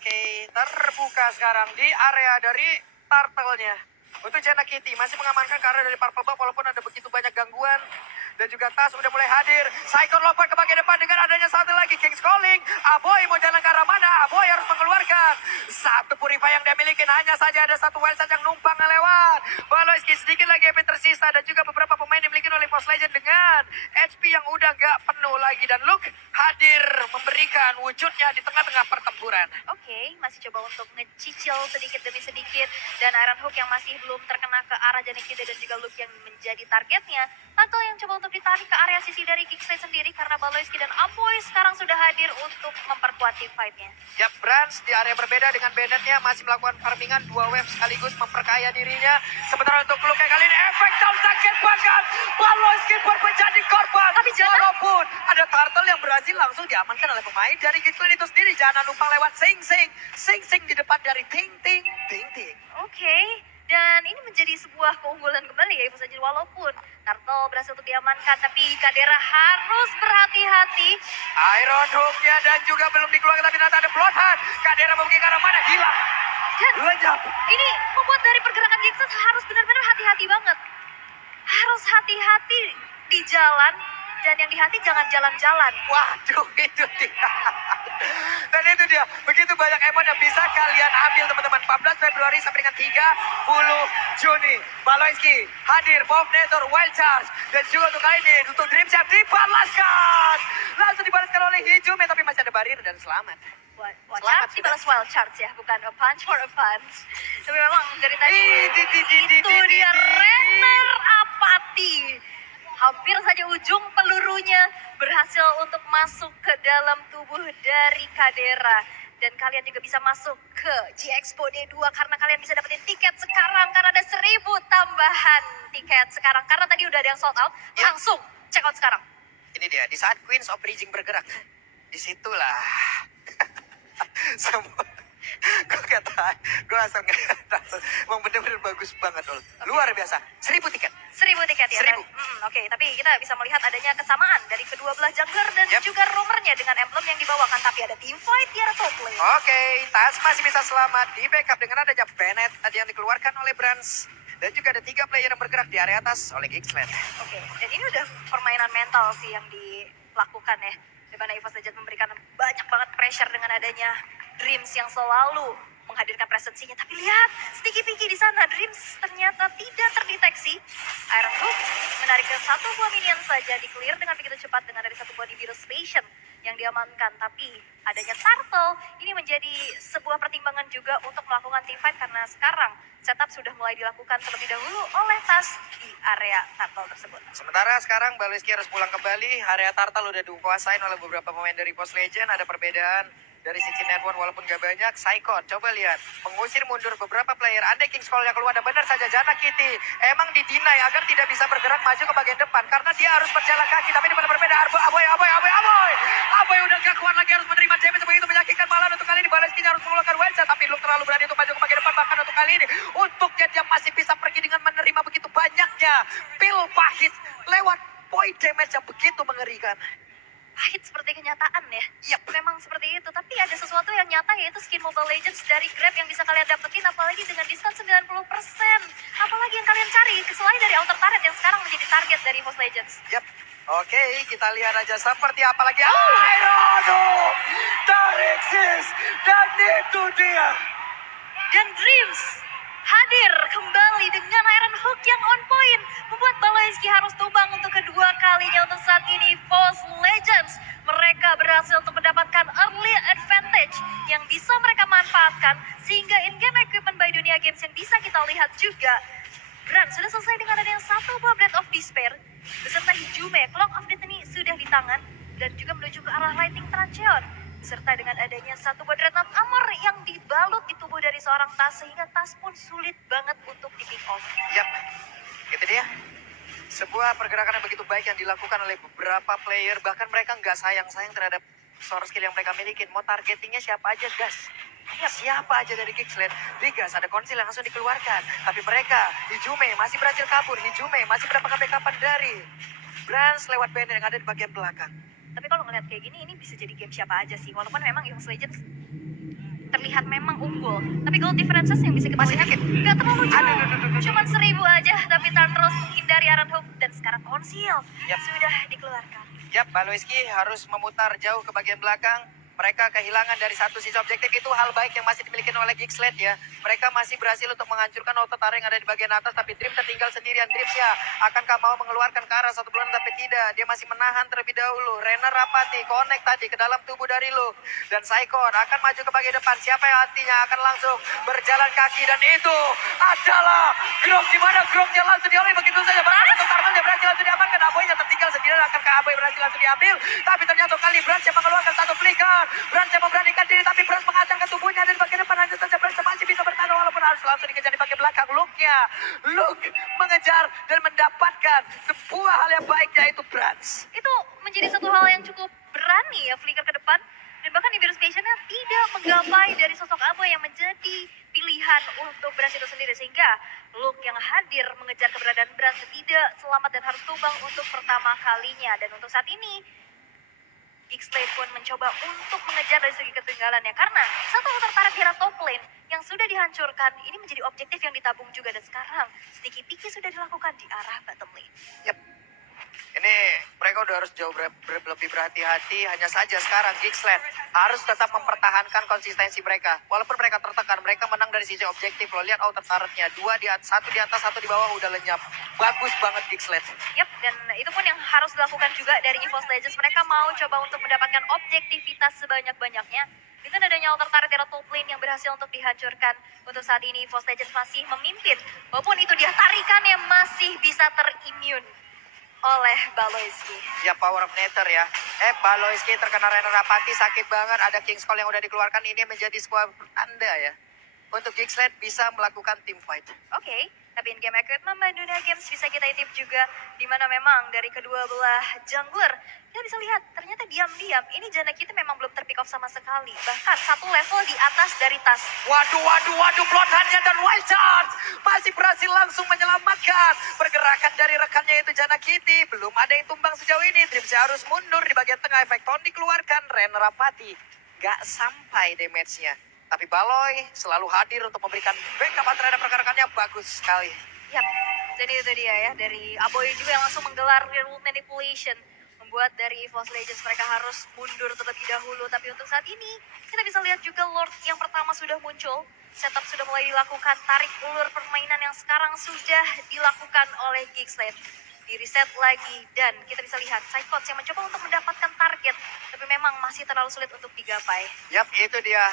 Oke, terbuka sekarang di area dari turtle-nya. Untuk Jana Kitty masih mengamankan karena dari Purple Buff walaupun ada begitu banyak gangguan. Dan juga Tas udah mulai hadir. Cyclone lompat ke bagian depan dengan adanya satu lagi. King's Calling. Aboy mau jalan ke arah mana? Aboy harus mengeluarkan. Satu Purify yang dia miliki. Hanya saja ada satu Wild Charge yang numpang lewat. Baloyski sedikit lagi HP tersisa. Dan juga beberapa pemain dimiliki oleh Post Legend dengan HP yang udah gak penuh lagi. Dan Luke hadir memberikan wujudnya di tengah-tengah pertempuran. Oke, masih coba untuk ngecicil sedikit demi sedikit. Dan Iron Hook yang masih belum terkena ke arah Janekide dan juga Luke yang menjadi targetnya. Tato yang coba untuk ditarik ke area sisi dari Kickstart sendiri karena Baloyski dan Aboy sekarang sudah hadir untuk memperkuat team fight-nya. Yap, Brans di area berbeda dengan Bennett-nya masih melakukan farmingan 2 wave sekaligus memperkaya dirinya. Sementara untuk Luke kali ini efek down sakit banget. Baloyski pun menjadi korban. Tapi jangan. Walaupun ada turtle yang berhasil langsung diamankan oleh pemain dari Kickstart itu sendiri. Jangan numpang lewat sing-sing di depan dari ting-ting. Oke, dan ini menjadi sebuah keunggulan kembali ya Evo saja walaupun Turtle berhasil untuk diamankan tapi Kadera harus berhati-hati. Iron Hook-nya dan juga belum dikeluarkan tapi ternyata ada Bloodhound. Kadera mau pergi ke arah mana? Hilang. Dan Lenyap. ini membuat dari pergerakan Gixxat harus benar-benar hati-hati banget. Harus hati-hati di jalan dan yang di hati jangan jalan-jalan. Waduh, itu dia. Dan itu dia, begitu banyak emot yang bisa kalian ambil teman-teman. 14 Februari sampai dengan 30 Juni. Baloyski hadir, Bomb Detonator, Wild Charge. Dan juga untuk kali ini, untuk Dream Shot dibalaskan. Langsung dibalaskan oleh Hijume, tapi masih ada barir dan selamat. Selamat Charge dibalas Wild Charge ya, bukan a punch for a punch. Tapi memang dari tadi itu dia Renner apati. Hampir saja ujung pelurunya berhasil untuk masuk ke dalam tubuh dari Kadera. Dan kalian juga bisa masuk ke G-Expo D2 karena kalian bisa dapetin tiket sekarang. Karena ada 1000 tambahan tiket sekarang. Karena tadi udah ada yang sold out, langsung check out sekarang. Ini dia, di saat Queens of Raging bergerak. Disitulah. Semua. Gue langsung emang bener-bener bagus banget loh. Luar biasa. 1000 tiket. 1000 tiket ya. 1000. Oke, tapi kita bisa melihat adanya kesamaan dari kedua belah jungler dan juga roamernya dengan emblem yang dibawakan. Tapi ada team fight di arah top lane. Oke, Tas masih bisa selamat di backup dengan adanya Bennett tadi yang dikeluarkan oleh Brans. Dan juga ada 3 player yang bergerak di area atas oleh Gixland. Oke, dan ini udah permainan mental sih yang dilakukan ya. Di mana EVOS Legends memberikan banyak banget pressure dengan adanya Dreams yang selalu menghadirkan presensinya. Tapi lihat, Sticky Pinky di sana. Dreams ternyata tidak terdeteksi. Iron Hook menarik ke satu buah minion saja. Di-clear dengan begitu cepat dengan dari satu buah Nibiru Station yang diamankan. Tapi adanya Turtle ini menjadi sebuah pertimbangan juga untuk melakukan team fight. Karena sekarang setup sudah mulai dilakukan terlebih dahulu oleh Tas di area Turtle tersebut. Sementara sekarang Baloyski harus pulang kembali. Area Turtle udah dikuasain oleh beberapa pemain dari Post Legend. Ada perbedaan dari sisi network walaupun gak banyak. Psychon, coba lihat. Mengusir mundur beberapa player. Andai King's Call yang keluar dan benar saja Jana Kitty emang didinai agar tidak bisa bergerak maju ke bagian depan. Karena dia harus berjalan kaki. Tapi di mana berbeda. Aboy udah gak kuat lagi harus menerima damage begitu menyakitkan. Malah untuk kali ini Baloyski harus mengeluarkan Wild Shot. Tapi Luke terlalu berani untuk maju ke bagian depan. Bahkan untuk kali ini untuk dia masih bisa pergi dengan menerima begitu banyaknya pil pahit lewat point damage yang begitu mengerikan. Pahit seperti kenyataan ya. Yap. Memang seperti itu. Tapi ada sesuatu yang nyata yaitu skin Mobile Legends dari Grab yang bisa kalian dapetin apalagi dengan diskon 90%. Apalagi yang kalian cari selain dari outer turret yang sekarang menjadi target dari EVOS Legends. Yap. Oke, kita lihat aja seperti apa lagi. Aduh, dari Sis. Dan itu dia. Dan Dreams hadir kembali dengan Iron Hook yang on point. Membuat Baloyski harus tumbang untuk kedua kalinya untuk saat ini. EVOS Legends mereka berhasil untuk mendapatkan early advantage yang bisa mereka manfaatkan. Sehingga in-game equipment by Dunia Games yang bisa kita lihat juga. Brand sudah selesai dengan adanya satu buah Breath of Despair. Beserta Hijume, Clock of Destiny sudah di tangan. Dan juga menuju ke arah Lightning Trancheon. Serta dengan adanya satu buah Dreadnought Armor yang dibalut di tubuh dari seorang Tas. Sehingga Tas pun sulit banget untuk di-pick off. Yap, itu dia. Sebuah pergerakan yang begitu baik yang dilakukan oleh beberapa player. Bahkan mereka nggak sayang-sayang terhadap source skill yang mereka miliki. Mau targetingnya siapa aja, gas. Ya, siapa aja dari Kicksled. Digas, ada konsil yang langsung dikeluarkan. Tapi mereka, Hijume masih berhasil kabur. Hijume masih mendapatkan backupan dari Brans lewat banner yang ada di bagian belakang. Tapi kalau ngeliat kayak gini, ini bisa jadi game siapa aja sih. Walaupun memang EVOS Legends terlihat terlihat memang unggul. Tapi goal differences yang bisa kita Masih lihat dikit. nggak terlalu jauh. Aduh. Cuman 1000 aja, tapi Tandros menghindari Aaron Hook dan sekarang Konsil Yap. sudah dikeluarkan. Yap, Baloiski harus memutar jauh ke bagian belakang. Mereka kehilangan dari satu sisi objektif, itu hal baik yang masih dimiliki oleh Geeksled ya. Mereka masih berhasil untuk menghancurkan auto tarik yang ada di bagian atas, tapi Dream tertinggal sendirian. Dreams ya, akankah mau mengeluarkan ke arah satu bulan, tapi tidak. Dia masih menahan terlebih dahulu. Renner Rapati connect tadi ke dalam tubuh dari Luke. Dan Saikon akan maju ke bagian depan. Siapa yang hatinya akan langsung berjalan kaki, dan itu adalah Grok, di mana Groknya langsung dioleh begitu saja. Bahkan untuk Turtle berhasil langsung diamankan. Aboynya tertinggal sendirian, akankah Aboy berhasil langsung diambil? Tapi ternyata kali Brans yang mengeluarkan satu flicker. Brans yang memberanikan diri, tapi Brans mengacangkan tubuhnya dari bagian depan. Hanya saja Brans masih bisa bertahan walaupun harus langsung dikejar di bagian belakang. Luke mengejar dan mendapatkan sebuah hal yang baik, yaitu Brans. Itu menjadi satu hal yang cukup berani ya, flicker ke depan. Dan bahkan Nibiru Station-nya tidak menggapai dari sosok Aboy yang menjadi pilihan untuk Brans itu sendiri. Sehingga Luke yang hadir mengejar keberadaan Brans tidak selamat dan harus tumbang untuk pertama kalinya. Dan untuk saat ini, Geekslade pun mencoba untuk mengejar dari segi ketinggalannya. Karena satu tertarik di arah top lane yang sudah dihancurkan, ini menjadi objektif yang ditabung juga. Dan sekarang, Sticky Piki sudah dilakukan di arah bottom lane. Yep. Ini mereka udah harus jauh lebih berhati-hati. Hanya saja sekarang Geeksled harus tetap mempertahankan konsistensi mereka. Walaupun mereka tertekan, mereka menang dari sisi objektif. Lo lihat outer turretnya, satu di atas, satu di bawah udah lenyap. Bagus banget Geeksled. Yap, dan itu pun yang harus dilakukan juga dari EVOS Legends. Mereka mau coba untuk mendapatkan objektivitas sebanyak-banyaknya. Dengan adanya altar turret di top lane yang berhasil untuk dihancurkan. Untuk saat ini EVOS Legends masih memimpin. Walaupun itu dia tarikannya masih bisa terimmune oleh Baloiski. Ya, power of Nether ya. Baloiski terkena Renner Rapati, sakit banget. Ada King's Call yang udah dikeluarkan. Ini menjadi sebuah tanda ya, untuk Geeksled bisa melakukan team fight. Oke, tapi in-game equipment Dunia Games bisa kita titip juga, di mana memang dari kedua belah jungler kita bisa lihat ternyata diam-diam ini Jana kita memang belum terpick off sama sekali, bahkan satu level di atas dari tas. Waduh, Bloodhound-nya dan Wild Charge masih berhasil langsung menyelamatkan pergerakan dari rekannya itu Jana Kitty. Belum ada yang tumbang sejauh ini. Dreams harus mundur di bagian tengah, efek Tone dikeluarkan. Renner Rapati gak sampai damage-nya. Tapi Baloy selalu hadir untuk memberikan backup terhadap rekan-rekannya. Bagus sekali. Yap, jadi itu dia ya, dari Aboy juga yang langsung menggelar Rule Manipulation. Membuat dari EVOS Legends mereka harus mundur terlebih dahulu. Tapi untuk saat ini, kita bisa lihat juga Lord yang pertama sudah muncul. Setup sudah mulai dilakukan, tarik ulur permainan yang sekarang sudah dilakukan oleh Geekslade. Di reset lagi, dan kita bisa lihat Psychots yang mencoba untuk mendapatkan target. Tapi memang masih terlalu sulit untuk digapai. Yap, itu dia.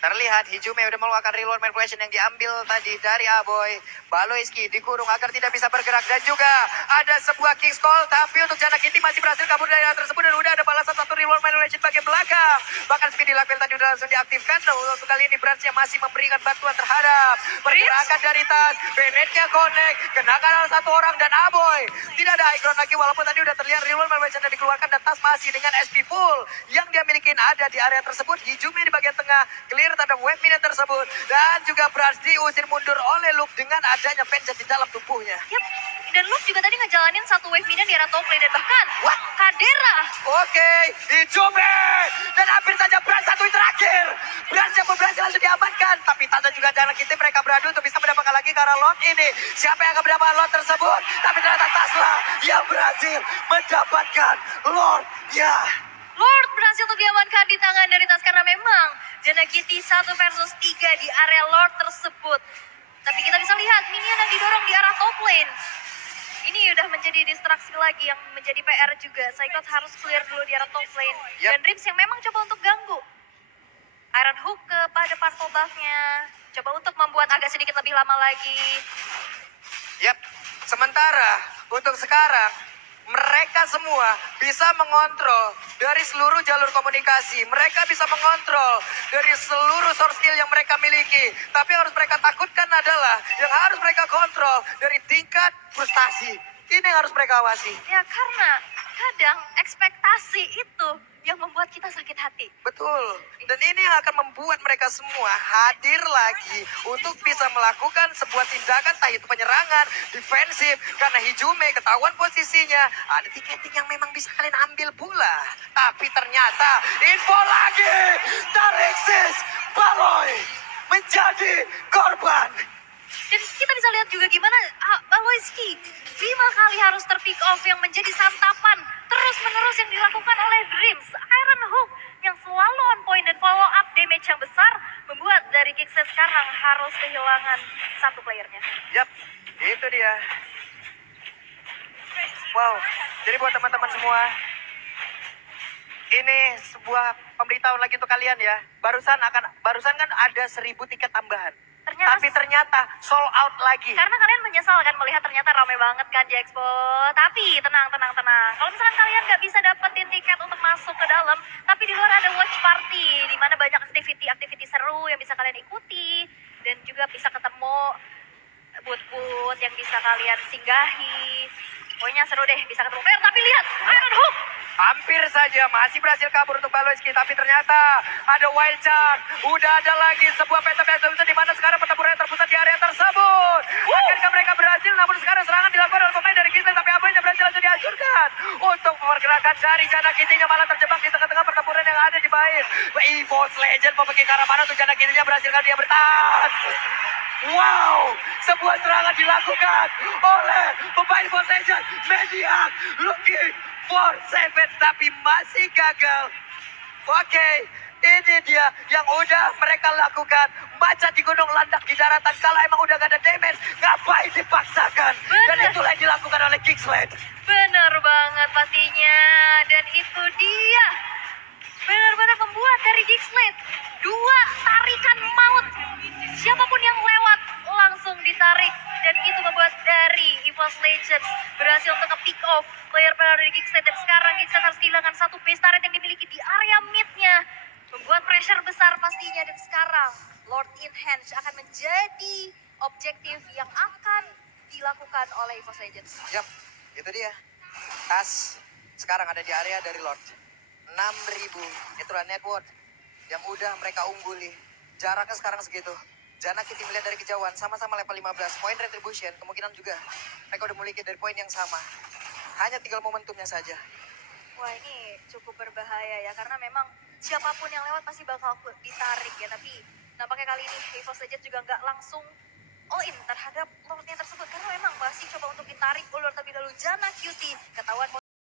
Terlihat Hijume udah melakukan reload manipulation yang diambil tadi dari Aboy. Baloiski dikurung agar tidak bisa bergerak. Dan juga ada sebuah King's Call. Tapi untuk Jana Kitty masih berhasil kabur dari hal tersebut. Dan udah ada balasan satu reload manipulation bagian belakang. Bahkan Speedy Lackwell tadi udah langsung diaktifkan. Dan untuk kali ini Brans yang masih memberikan bantuan terhadap pergerakan dari tas. Bennett-nya connect. Kenakan satu orang dan Aboy tidak ada high ground lagi. Walaupun tadi udah terlihat reload manipulation yang dikeluarkan. Dan tas masih dengan SP full yang dia miliki ada di area tersebut. Hijume di bagian tengah. Clear terhadap wave minion tersebut, dan juga Brans diusir mundur oleh Luke dengan adanya vengeance di dalam tubuhnya. Yap, dan Luke juga tadi ngejalanin satu wave minion di arah top lane, dan bahkan Kadera. Oke, Hijume, dan hampir saja Brans satu yang terakhir. Brans yang berhasil langsung diamankan, tapi tanda juga jalan kita mereka beradu untuk bisa mendapatkan lagi ke arah Lord ini. Siapa yang akan mendapatkan Lord tersebut? Tapi ternyata Tasla yang berhasil mendapatkan Lord ya. Lord berhasil untuk diamankan di tangan dari tas karena memang Jana Kitty 1 versus 3 di area Lord tersebut. Tapi kita bisa lihat minion yang didorong di arah top lane. Ini udah menjadi distraksi lagi yang menjadi PR juga. Psychots harus clear dulu di arah top lane. Yep. Dan Dreams yang memang coba untuk ganggu. Iron Hook kepada purple buff-nya. Coba untuk membuat agak sedikit lebih lama lagi. Yap, sementara untuk sekarang mereka semua bisa mengontrol dari seluruh jalur komunikasi. Mereka bisa mengontrol dari seluruh source skill yang mereka miliki. Tapi yang harus mereka takutkan adalah yang harus mereka kontrol dari tingkat frustasi. Ini yang harus mereka awasi. Ya karena kadang ekspektasi itu yang membuat kita sakit hati. Betul. Dan ini yang akan membuat mereka semua hadir lagi untuk bisa melakukan sebuah tindakan, entah itu penyerangan, defensif. Karena Hijume ketahuan posisinya, ada tiketing yang memang bisa kalian ambil pula. Tapi ternyata info lagi, Tarixis Baloy menjadi korban. Dan kita bisa lihat juga gimana Baloyski 5 kali harus terpick off yang menjadi santapan terus-menerus yang dilakukan oleh Dreams. Iron Hook yang selalu on point dan follow up damage yang besar membuat dari Gixxed sekarang harus kehilangan satu playernya. Yap, itu dia. Wow, jadi buat teman-teman semua, ini sebuah pemberitahuan lagi untuk kalian ya. Barusan kan ada 1.000 tiket tambahan. Tapi ternyata sold out lagi. Karena kalian menyesal kan melihat ternyata ramai banget kan di Expo. Tapi tenang. Kalau misalkan kalian nggak bisa dapetin tiket untuk masuk ke dalam, tapi di luar ada watch party, di mana banyak aktiviti seru yang bisa kalian ikuti. Dan juga bisa ketemu booth-booth yang bisa kalian singgahi. Pokoknya seru deh, bisa ketemu player. Tapi lihat, Iron Hook Hampir saja masih berhasil kabur untuk Baloyski, tapi ternyata ada wild chance. Udah ada lagi sebuah peta-peta di mana sekarang pertempuran terpusat di area tersebut. Akankah mereka berhasil? Namun sekarang serangan dilakukan oleh pemain dari Gixxed, tapi apanya berhasil langsung dihancurkan. Untuk pergerakan dari Jana Kitinya malah terjebak di tengah-tengah pertempuran yang ada di bawah. EVOS Legend mau pergi ke arah mana untuk Jana Kitinya berhasil dia bertahan. Wow, sebuah serangan dilakukan oleh pemain EVOS Legend. Mediac looking for seven, tapi masih gagal. Oke, ini dia yang udah mereka lakukan. Macan di gunung, landak di daratan. Kalau emang udah gak ada damage, ngapain dipaksakan? Dan itulah yang dilakukan oleh Gixxed. bener banget pastinya. Dan itu dia benar-benar membuat dari Gixxed 2 tarikan maut. Siapapun yang lewat langsung ditarik. Dan itu membuat dari EVOS Legends berhasil untuk nge-pick off player dari Gixxed. Dan sekarang Gixxed harus kehilangan satu base turret yang dimiliki di area mid-nya. Membuat pressure besar pastinya. Dan sekarang Lord in Hands akan menjadi objektif yang akan dilakukan oleh EVOS Legends. Yap, itu dia. Tas sekarang ada di area dari Lord. 6.000 itulah network yang udah mereka ungguli. Jaraknya sekarang segitu. Jana Kitty melihat dari kejauhan, sama-sama level 15. Poin retribution, kemungkinan juga mereka udah memiliki dari poin yang sama. Hanya tinggal momentumnya saja. Wah, ini cukup berbahaya ya, karena memang siapapun yang lewat pasti bakal ditarik ya. Tapi nampaknya kali ini EVOS Legends juga nggak langsung all in terhadap Lordnya tersebut, karena memang masih coba untuk ditarik ulur terlebih dahulu. Jana Cutie ketahuan